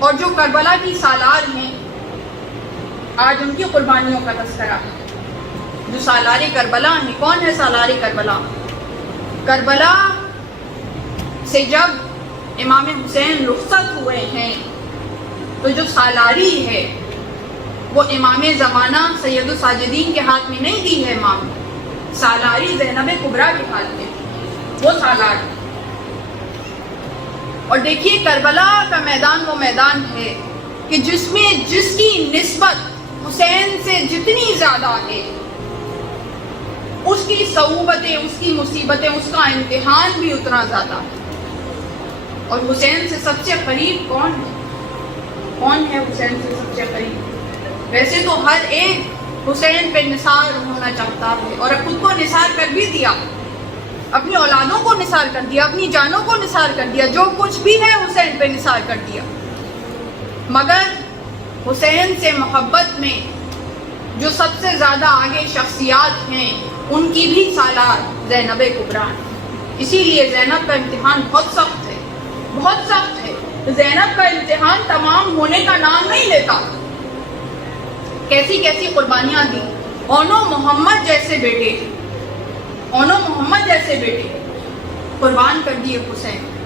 اور جو کربلا کی سالار ہیں، آج ان کی قربانیوں کا تذکرہ ہے۔ جو سالار کربلا ہیں، کون ہے سالار کربلا؟ کربلا سے جب امام حسین رخصت ہوئے ہیں تو جو سالاری ہے وہ امام زمانہ سید الساجدین کے ہاتھ میں نہیں دی ہے، امام سالاری زینب کبریٰ کے ہاتھ میں، وہ سالار۔ اور دیکھیے کربلا کا میدان وہ میدان ہے کہ جس کی نسبت حسین سے جتنی زیادہ ہے، اس کی صعوبتیں، اس کی مصیبتیں، اس کا امتحان بھی اتنا زیادہ ہے۔ اور حسین سے سب سے قریب کون ہے؟ کون ہے حسین سے سب سے قریب؟ ویسے تو ہر ایک حسین پہ نثار ہونا چاہتا ہے، اور خود کو نثار کر بھی دیا، اپنی اولادوں کو نثار کر دیا، اپنی جانوں کو نثار کر دیا، جو کچھ بھی ہے حسین پہ نثار کر دیا۔ مگر حسین سے محبت میں جو سب سے زیادہ آگے شخصیات ہیں، ان کی بھی سالار زینب کبریٰ ہے۔ اسی لیے زینب کا امتحان بہت سخت ہے، بہت سخت ہے۔ زینب کا امتحان تمام ہونے کا نام نہیں لیتا۔ کیسی کیسی قربانیاں دی، اونو محمد جیسے بیٹے قربان کر دیے حسین۔